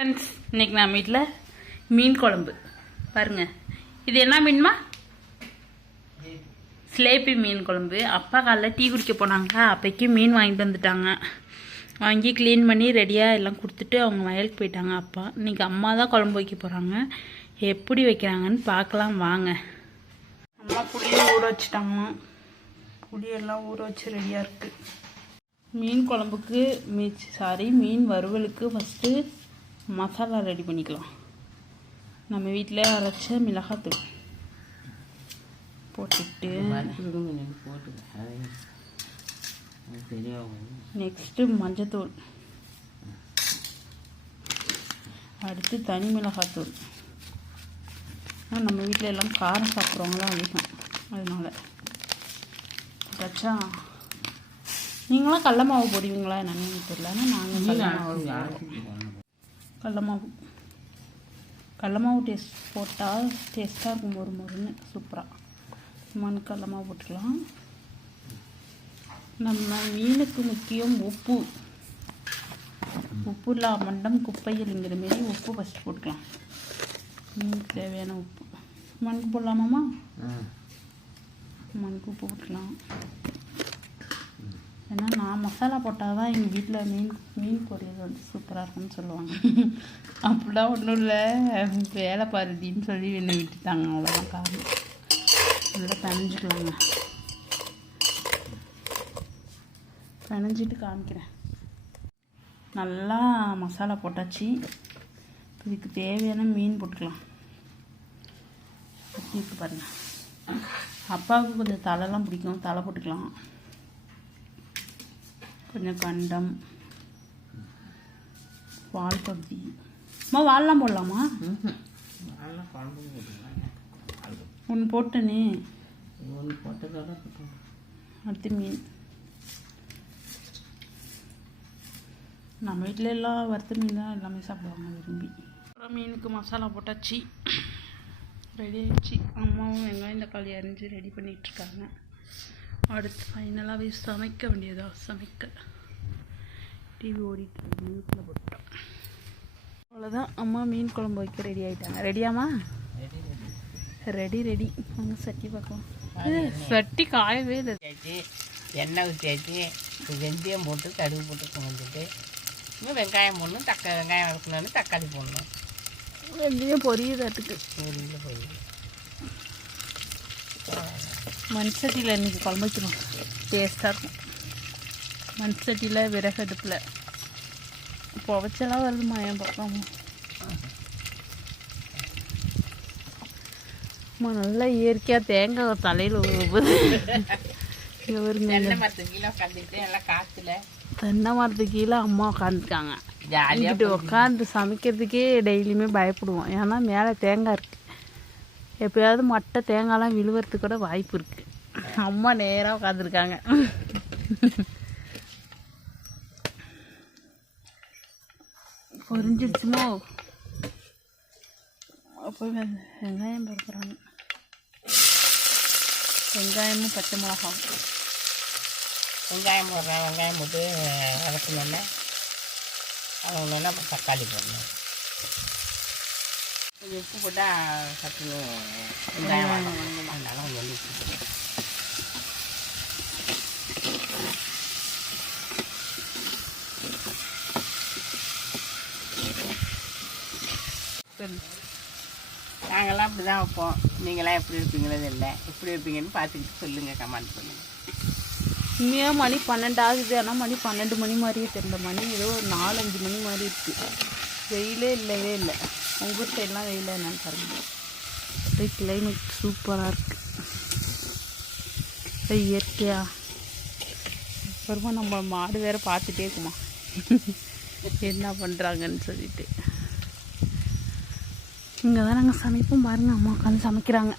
Friends, இன்றைக்கி நான் வீட்டில் மீன் குழம்பு பாருங்கள். இது என்ன மீன்மா? ஸ்லேப்பி மீன் குழம்பு. அப்பா காலைல டீ குடிக்க போனாங்க. அப்போக்கி மீன் வாங்கிட்டு வந்துட்டாங்க. வாங்கி க்ளீன் பண்ணி ரெடியாக எல்லாம் கொடுத்துட்டு அவங்க வயலுக்கு போயிட்டாங்க அப்பா. இன்றைக்கி அம்மா தான் குழம்பு வைக்க போகிறாங்க. எப்படி வைக்கிறாங்கன்னு பார்க்கலாம் வாங்க. அம்மா புளியை ஊற வச்சுட்டாங்க. புளியெல்லாம் ஊற வச்சு ரெடியாக இருக்குது. மீன் குழம்புக்கு மீன் வறுவலுக்கு ஃபஸ்ட்டு மசாலா ரெடி பண்ணிக்கலாம். நம்ம வீட்டில் அரைச்ச மிளகாத்தூள் போட்டுட்டு நெக்ஸ்ட்டு மஞ்சத்தூள், அடுத்து தனி மிளகாத்தூள். நம்ம வீட்டில் எல்லாம் காரம் சாப்பிட்றவங்களாம் அதிகம், அதனால் போட்டாச்சா. நீங்களாம் கடல மாவு போடுவீங்களா என்னன்னு தெரியல. நாங்கள் கடல மாவு டேஸ்ட் போட்டால் டேஸ்ட்டாக இருக்கும். மொறுன்னு சூப்பராக கடல மாவு போட்டுக்கலாம். நம்ம மீனுக்கு முக்கியம் உப்பு. உப்பு இல்லாம மண்டம் குப்பையில்ங்கிற மாரி உப்பு ஃபஸ்ட்டு போட்டுக்கலாம். மீனுக்கு தேவையான உப்பு. மண்ணுக்கு போடலாமாம்மா? மண்ணுக்கு உப்பு போட்டுக்கலாம். ஏன்னா நான் மசாலா போட்டால் தான் எங்கள் வீட்டில் மீன் பொரியல் வந்து சூப்பராக இருக்கும்னு சொல்லுவாங்க. அப்படிலாம் ஒன்றும் இல்லை, வேலை பாருடின்னு சொல்லி என்னை விட்டுட்டாங்க, அவ்வளோதான் காரணம். நல்லா பிணைஞ்சிக்கலாங்க. பிணைஞ்சிட்டு காமிக்கிறேன். நல்லா மசாலா போட்டாச்சு. இதுக்கு தேவையான மீன் போட்டுக்கலாம். இருக்கு பாருங்கள். அப்பாவுக்கு கொஞ்சம் தலைலாம் பிடிக்கும், தலை போட்டுக்கலாம். கொஞ்சம் கண்டம், வால் பகுதி. அம்மா வால்லாம் போடலாமா? ஒன்று போட்டனே, அடுத்து மீன். நம்ம வீட்டில் எல்லாம் வறுத்த மீன் தான் எல்லாமே சாப்பிடுவாங்க விரும்பி. அப்புறம் மீனுக்கு மசாலா போட்டாச்சு, ரெடி ஆகிடுச்சு. அம்மாவும் வெங்காயம் தக்காளி அரிஞ்சு ரெடி பண்ணிகிட்ருக்காங்க. அடுத்து ஃபைனலாகவே சமைக்க வேண்டியதா. சமைக்க டிவி ஓடிட்டு மியூட்டில் போட்டோம். அவ்வளோதான். அம்மா மீன் குழம்பு வைக்க ரெடி ஆகிட்டாங்க. ரெடியாம்மா? ரெடி. அங்கே சட்டி பார்க்கலாம். சட்டி காயவே இல்லை. எண்ணெய் ஊற்றியாச்சு. வெந்தயம் போட்டு கடுகு போட்டு குழஞ்சிட்டு இன்னும் வெங்காயம் போடணும். வெங்காயம் வதக்கணும்னு தக்காளி போடணும். வெந்தயம் பொரியுதாட்டுக்கு. பொரியுது. மண் சட்டியில் இன்றைக்கி குழம்பு வைக்கணும். டேஸ்ட்டாக இருக்கும். மண் சட்டியில் விறகு அடுப்பில் புவச்செல்லாம் வருதுமா என் பக்கம். அம்மா நல்லா இயற்கையாக தேங்காய் தலையில் ஊறும்போது தென்னை மரத்துக்கு கீழே உட்காந்துக்கிட்டு நல்லா காற்றுல. தென்னை மரத்துக்கு கீழே அம்மா உட்காந்துருக்காங்க. ஜாலியாகிட்டு உட்காந்து சமைக்கிறதுக்கே டெய்லியுமே பயப்படுவோம். ஏன்னா மேலே தேங்காய் இருக்குது. எப்போயாவது மட்டை தேங்காய்லாம் விழுவுறதுக்கு கூட வாய்ப்பு இருக்குது. அம்மா நேராக உட்காந்துருக்காங்க. பொரிஞ்சிருச்சுமோ? அப்போ வெங்காயம் பருப்புறாங்க. வெங்காயமும் பச்சை மிளகாவும். வெங்காயம் போடுறேன். வெங்காயம் போட்டு வதக்கணுன்னா வதக்கணுன்னா அப்புறம் தக்காளி போடணும். கொஞ்சம் உப்பு போட்டால் சட்டுன்னு வெங்காயம் வாங்கணும். அதனால கொஞ்சம் உப்பு. நாங்கள்லாம் அப்படி தான் வைப்போம். நீங்களாம் எப்படி இருப்பீங்களோ இல்லை, எப்படி இருப்பீங்கன்னு பார்த்துக்கிட்டு சொல்லுங்கள், கமெண்ட் பண்ணுங்கள். இனிமேல் மணி 12 ஆகுது. ஆனால் மணி 12 மணி மாதிரியே தெரியல. மணி ஏதோ 4-5 மணி மாதிரி இருக்குது. வெயிலே இல்லவே இல்லை. உங்கள் சைடெலாம் வெயில என்னன்னு பாருங்க. அப்படியே கிளைமேட் சூப்பராக இருக்குது. இயற்கையாக அப்புறமா நம்ம மாடு வேறு பார்த்துட்டே இருக்குமா என்ன பண்ணுறாங்கன்னு சொல்லிட்டு. இங்கே தான் நாங்கள் சமைப்போம் பாருங்கள். அம்மா உட்காந்து சமைக்கிறாங்க.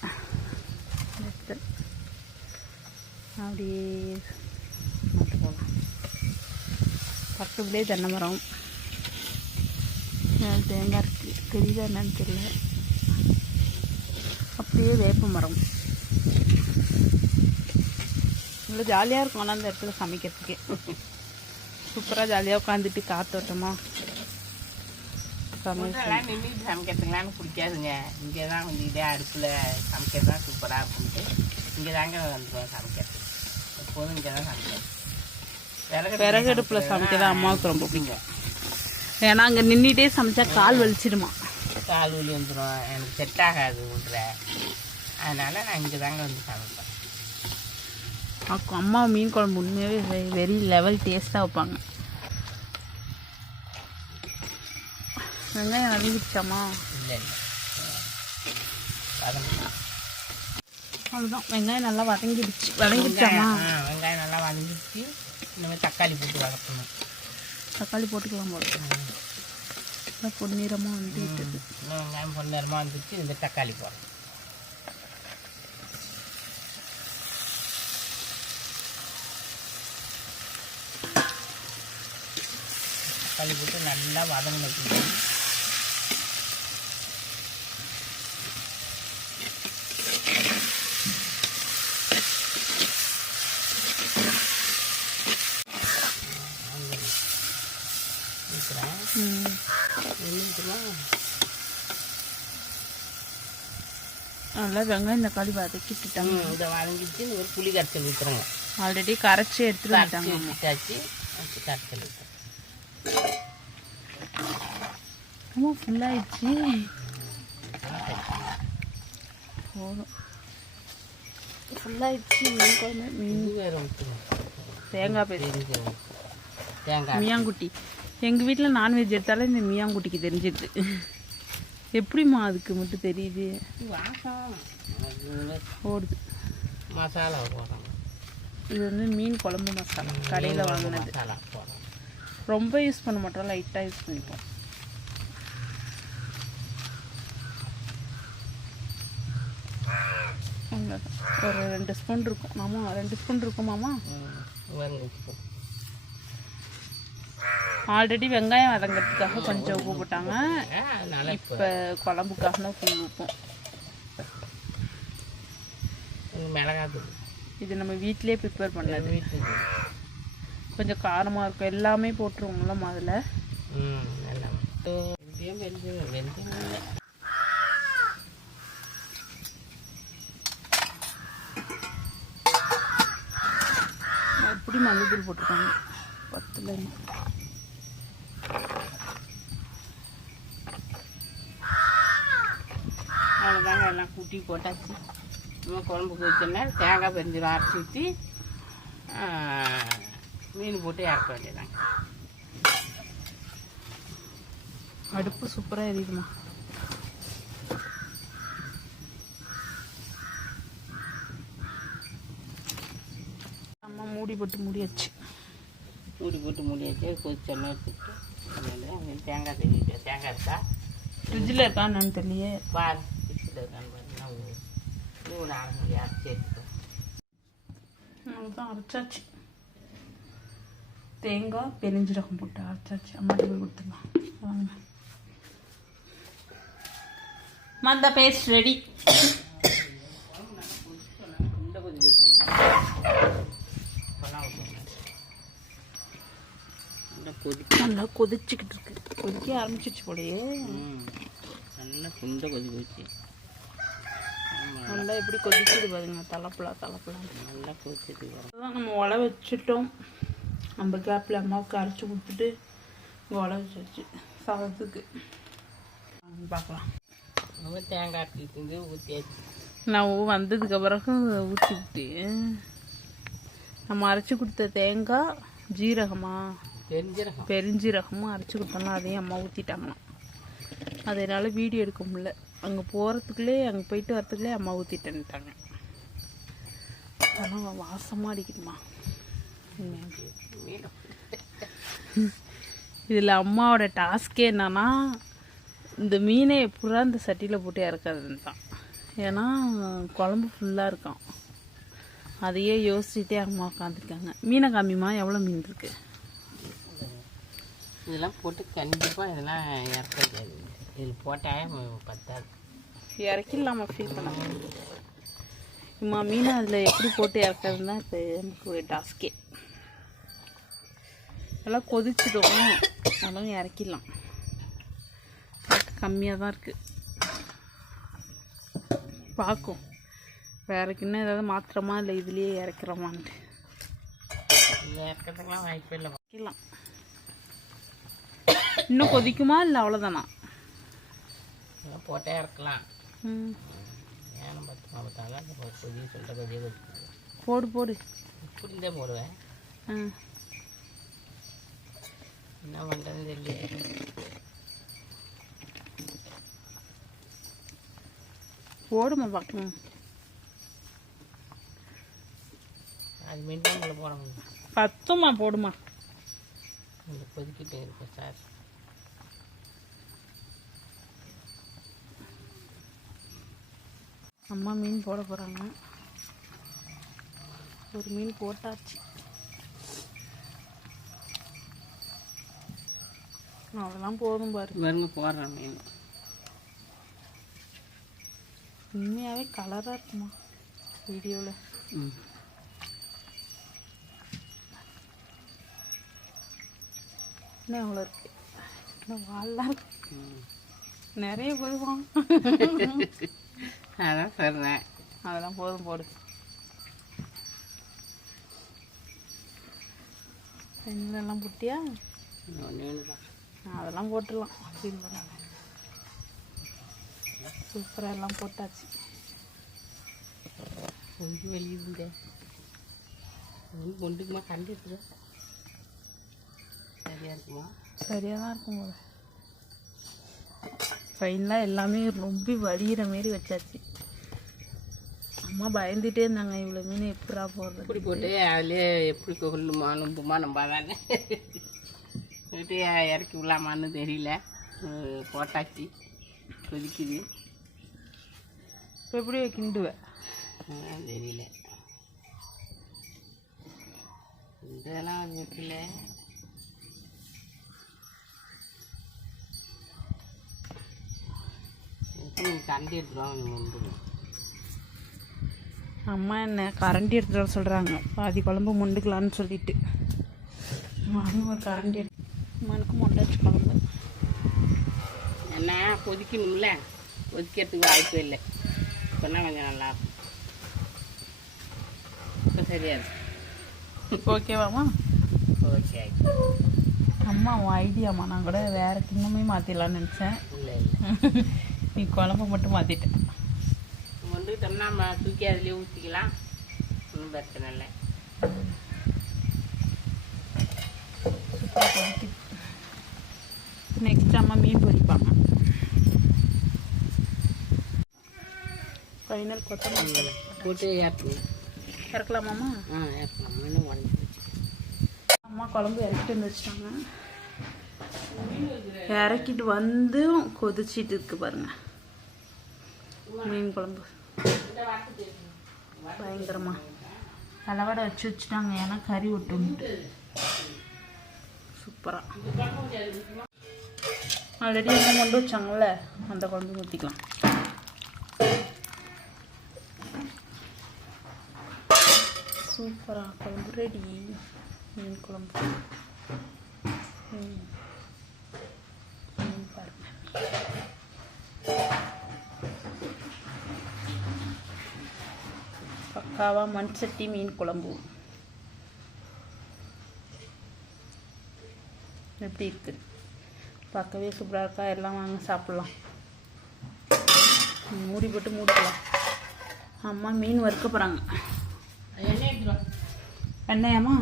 அப்படியே போகலாம். பக்கத்துலேயே தென்னை மரம், தேங்காய் இருக்குது. தெரியுதா என்னன்னு தெரியல. அப்படியே வேப்ப மரம். நல்லா ஜாலியாக இருக்கும். ஆனால் அந்த இடத்துல சமைக்கிறதுக்கே சூப்பராக ஜாலியாக உட்காந்துட்டு காத்தோட்டமாக சமையல் இதெல்லாம் நின்றுட்டு சமைக்கிறதுக்கெல்லாம் பிடிக்காதுங்க. இங்கே தான் கொஞ்சம் இதே அடுப்பில் சமைக்கிறது தான் சூப்பராக இருக்குன்ட்டு இங்கே தாங்க வந்துடுவோம் சமைக்கிறது. எப்போதும் இங்கே தான் சமைக்கிறோம். விறகடுப்பில் சமைக்கிறது அம்மாவுக்கு ரொம்ப பிடிக்கும். ஏன்னா அங்கே நின்றுட்டே சமைச்சா கால் வலிச்சிடுமா, கால் வலி வந்துடும், எனக்கு செட் ஆகாது விட்ற. அதனால் நான் இங்கே தாங்க வந்து சமைப்பேன். அம்மா மீன் குழம்பு உண்மையாகவே வெரி லெவல் டேஸ்ட்டாக வைப்பாங்க. வெங்காயம் வதங்கிடுச்சாம்மா? இல்லை அவ்வளோதான், வெங்காயம் நல்லா வதங்கிடுச்சாம்மா? வெங்காயம் நல்லா வதங்கிடுச்சு. இனிமேல் தக்காளி போட்டு வதக்கணும். தக்காளி போட்டுக்கலாம் போல, பொன்னிறமாக வந்துட்டு. வெங்காயம் பொன்னிறமாக வந்துச்சு. இந்த தக்காளி போடுறோம். தக்காளி போட்டு நல்லா வதங்க வச்சுக்கணும். நல்லா வெங்காயம் தக்காளி வதக்கிட்டுட்டாங்க. இதை வதங்கிட்டு ஒரு புளி கரைச்சல் ஊற்றுறோங்க. ஆல்ரெடி கரைச்சி எடுத்துட்டு வந்துட்டாங்க. விட்டாச்சு, கரைச்சல் ஊற்றுறோம். ஆமாம், ஃபுல்லாகிடுச்சு. போதும், ஃபுல்லாகிடுச்சு. மீன் குழம்பு மீன் வேறு ஊற்றுறோம். தேங்காய் பேஸ்ட், தேங்காய் மியாங்குட்டி. எங்கள் வீட்டில் நான்வெஜ் எடுத்தாலும் இந்த மியாங்குட்டிக்கு தெரிஞ்சிது. எப்படிம்மா அதுக்கு மட்டும் தெரியுது? வாசம் ஓடுது. மசாலா போடுறோம். இது வந்து மீன் குழம்பு மசாலா, கடையில் வாங்கினது. மசாலா போடுறோம். ரொம்ப யூஸ் பண்ண மாட்டோம், லைட்டாக யூஸ் பண்ணிப்போம். அவ்வளோதான், ஒரு 2 ஸ்பூன் இருக்கும். மாமா 2 ஸ்பூன் இருக்குமாம்மா? ஆல்ரெடி வெங்காயம் வதங்கிறதுக்காக கொஞ்சம் உப்பு போட்டாங்க. இப்போ குழம்புக்காக ஃபுல் உப்பும். மிளகாத்தூள் இது நம்ம வீட்டிலே ப்ரிப்பேர் பண்ணது. கொஞ்சம் காரமாக இருக்கும். எல்லாமே போட்டுருவோம்ல அதில். எப்படி மஞ்சள் போட்டிருக்காங்க 10ல. அவ்வளோதாங்க, எல்லாம் கூட்டி போட்டாச்சு. நம்ம குழம்புக்கு வச்சோன்னா தேங்காய் பெருஞ்சீரகம் அரைச்சி ஊற்றி மீன் போட்டு இறக்க வேண்டியதாங்க. அடுப்பு சூப்பராக எரியுதுமா. அம்மா மூடி போட்டு மூடியாச்சு. கொதிச்சோன்னா எடுத்துக்கிட்டு தேங்காய் தெரியுது. தேங்காய் இருக்கா? ஃப்ரிட்ஜில் இருக்கான்னு தெரியலையே. பாரு, ஃப்ரிட்ஜில் இருக்கான்னு பாருன்னா 3 அரைமணி அரைச்சி எடுத்துக்கோ. அவ்வளோதான், அரைச்சாச்சு. தேங்காய் பெருஞ்சீரகம் போட்டு அரைச்சாச்சு. அம்மாட்ட போய் கொடுத்துடலாம். வாங்க, மந்த பேஸ்ட் ரெடி. நல்லா கொதிச்சுக்கிட்டு இருக்கு. கொதிக்க ஆரம்பிச்சிச்சு போலையே. நல்லா குண்டை கொதிக்க வச்சு நல்லா எப்படி கொதிச்சுது பாருங்க. தலப்பலா நல்லா கொதிச்சுட்டு தான் நம்ம உலை வச்சுட்டோம். நம்ம கேப்பில் அம்மாவுக்கு அரைச்சி கொடுத்துட்டு இங்கே உலை வச்சாச்சு சாதத்துக்கு. பார்க்கலாம். தேங்காய் பீசுங்க ஊற்றியாச்சு. நான் வந்ததுக்கு பிறகு ஊற்றி விட்டு நம்ம அரைச்சி கொடுத்த தேங்காய் ஜீரகமா பெருஞ்சீரகமும் அரைச்சி கொடுத்தோம்னா அதையும் அம்மா ஊற்றிட்டாங்களாம். அதனால வீடியோ எடுக்க முடியல. அங்கே போகிறதுக்குள்ளே அங்கே போயிட்டு வரத்துக்குள்ளே அம்மா ஊற்றிட்டேன்ட்டாங்க. ஆனால் வாசமாக அடிக்குதுமா. இதில் அம்மாவோட டாஸ்கே என்னன்னா இந்த மீனை எப்படா இந்த சட்டியில் போட்டு இறக்காதுன்னு தான். ஏன்னா குழம்பு ஃபுல்லாக இருக்கும். அதையே யோசிச்சுட்டே அம்மா உட்காந்துருக்காங்க. மீனை காமிமா, எவ்வளோ மீன் இருக்குது? இதெல்லாம் போட்டு கண்டிப்பாக இதெல்லாம் இறக்காது. இதில் போட்டால் பத்தாது. இறக்கிடலாமா ஃபீல் பண்ண இம்மா மீனை அதில் எப்படி போட்டு இறக்குறதுன்னு தான் இப்போ எனக்கு ஒரு டாஸ்கே. எல்லாம் கொதிச்சிடும், அதெல்லாம் இறக்கிடலாம். கம்மியாக தான் இருக்குது. பார்க்கும் வேறக்கு இன்னும் ஏதாவது மாத்திரமா இல்லை இதுலேயே இறக்கிறோமான்ட்டு. இல்லை இறக்கிறதுக்கெலாம் வாய்ப்பே இல்லை. வைக்கலாம். இன்னும் கொதிக்குமா இல்லை அவ்வளோதானா? போட்டே இறக்கலாம். ஏன்னா 10 பார்த்தாலும் அந்த கொதிய சொல்கிற கொதிய கொதிக்குது. போடு போடு. இப்படி தான் போடுவேன். என்ன பண்ணுறதுன்னு தெரியல. போடுமா பார்க்கணும். அது மீண்டும் உங்களை போட முடியும். பத்துமா போடுமா. இந்த கொதிக்கிட்டே இருக்கும் சார். அம்மா மீன் போட போகிறாங்க. ஒரு மீன் போட்டாச்சு. அதெல்லாம் போதும் பாரு. பாருங்க போடுறேன் மீன். உண்மையாகவே கலராக இருக்குமா வீடியோவில். இன்னும் அவ்வளோ இருக்கு. இன்னும் வாழலாம் இருக்கு. நிறைய போடுவான். அதான் சொல்கிறேன். அதெல்லாம் போதும் போடு. எங்கெல்லாம் போட்டியா? அதெல்லாம் போட்டுடலாம். ஃபீல் பண்ணாங்க. சூப்பராக எல்லாம் போட்டாச்சு. கொஞ்சம் வெளியுதுங்க. கொண்டுக்குமா கண்டு இருக்குதா? சரியாக இருக்குமா? சரியாக தான் இருக்கும் போது. ஃபைனலாக எல்லாமே ரொம்ப வடிகிற மாரி வச்சாச்சு. அம்மா பயந்துகிட்டே இருந்தாங்க, இவ்வளோ மீன் எப்படா போடுறது. இப்படி போட்டு அதுலேயே எப்படி கொள்ளுமா நம்புமா நம்பாதானே போட்டு இறக்கி விடலாமான்னு தெரியல. போட்டாச்சு, கொதிக்குது. இப்போ எப்படி கிண்டுவேன் தெரியல. இதெல்லாம் இருக்குல்ல. கண்டி எடுத்துருவாங்க. அம்மா என்ன கரண்டி எடுத்துகிட்டு வர சொல்கிறாங்க. பாதி குழம்பு முண்டுக்கலான்னு சொல்லிட்டு நானும் ஒரு கரண்டி எடுத்து அம்மானுக்கு முண்டாச்சு குழம்பு. என்ன கொதிக்கணும்ல, கொதிக்கிறதுக்கு வாய்ப்பு இல்லை. இப்போனா கொஞ்சம் நல்லாயிருக்கும். இப்போ சரியா இருக்கு. ஓகேவாம்மா? ஓகே. அம்மா உன் ஐடியாம்மா. நான் கூட வேறு கிண்ணமே மாற்றிடலான்னு நினச்சேன். இல்லை இல்லை, நீ குழம்பு மட்டும் மாற்றிட்டேன். வந்துட்டோம்னா நம்ம தூக்கி அதிலே ஊற்றிக்கலாம். ஒன்றும் பிரச்சனை இல்லை. நெக்ஸ்ட் அம்மா மீன் பொரிப்பாங்க. ஃபைனல் கொத்தமல்லி போட்டு இறக்கணும். இறக்கலாமாம்மா? இறக்கலாம். இன்னும் உடஞ்சி போச்சு. அம்மா குழம்பு இறக்கிட்டு வந்து வச்சிட்டாங்க. இறக்கிட்டு வந்து கொதிச்சிட்டு இருக்கு பாருங்க மீன் குழம்பு. பயங்கரமா தலைவடை வச்சு வச்சுட்டாங்க. ஏன்னா கறி விட்டுன்ட்டு சூப்பராக. ஆல்ரெடி என்ன கொண்டு வச்சாங்கல்ல, அந்த குழம்பு ஊற்றிக்கலாம். சூப்பராக குழம்பு ரெடி. மீன் குழம்பு. பாருங்க, பக்காவா மண் சட்டி மீன் குழம்பு எப்படி இருக்குது? பார்க்கவே சூப்பராக இருக்கா? எல்லாம் வாங்க சாப்பிட்லாம். மூடி போட்டு மூடிக்கலாம். அம்மா மீன் வறுக்க போகிறாங்க. எண்ணெயாம்மா?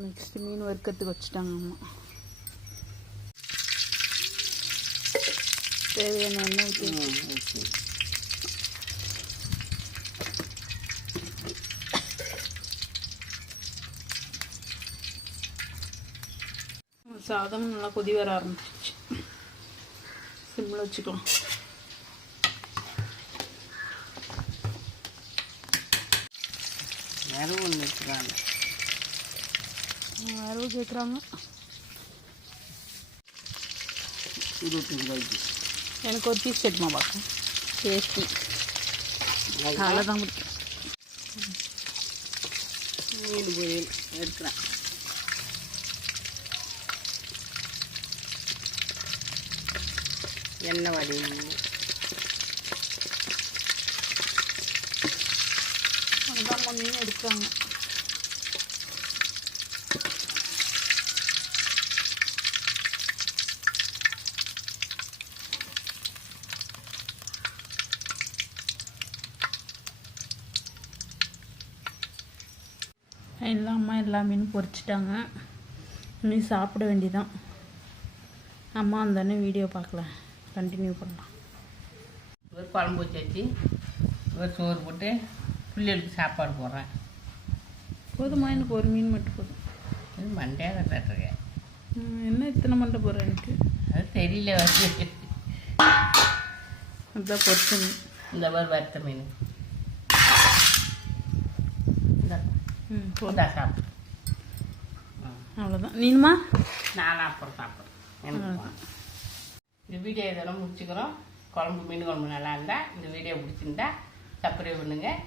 நெக்ஸ்ட்டு மீன் வறுக்கிறதுக்கு வச்சுட்டாங்க அம்மா. தேவையான எண்ணெய் ஊற்றி சாதம் நல்லா கொதி வர ஆரம்பிச்சிச்சு. சிம்மில் வச்சுக்கலாம். வரவு ஒன்று வச்சுக்கிறாங்க. வரவு கேட்குறாங்க. 25 ரூபாய்க்கு எனக்கு ஒரு பீஸ் எடுமா பார்க்க. டேஸ்டி நல்லா தான் பிடிக்கும். மீன் பொரியல் எடுக்கிறேன். எண்ணெய் வடி அதுதான் மீன் எடுக்கிறாங்க. அம்மா எல்லா மீனும் பொரிச்சிட்டாங்க. இனி சாப்பிட வேண்டியதான். அம்மா அந்தானே வீடியோ பார்க்கல, கண்டினியூ பண்ணலாம். ஒரு குழம்பு வச்சு ஒரு சோறு போட்டு பிள்ளைகளுக்கு சாப்பாடு போடுறேன். போதுமா? எனக்கு ஒரு மீன் மட்டும் போதும். இது மண்டையாக கட்டுறேன். என்ன இத்தனை மண்டை போடுறேன் எனக்கு அது தெரியல. அதுதான் பொரிச்ச மீன். இந்த மாதிரி வறுத்த மீன் போதா சாப்பிடு. அவ்வளோதான். நீனுமா? நானும் அப்புறம் சாப்பிட்றேன். எனக்கு இந்த வீடியோ இதெல்லாம் முடிச்சுக்கிறோம். குழம்பு மீன் குழம்பு நல்லா இருந்தால் இந்த வீடியோ பிடிச்சிருந்தா சப்ஸ்கிரைப் பண்ணுங்கள்.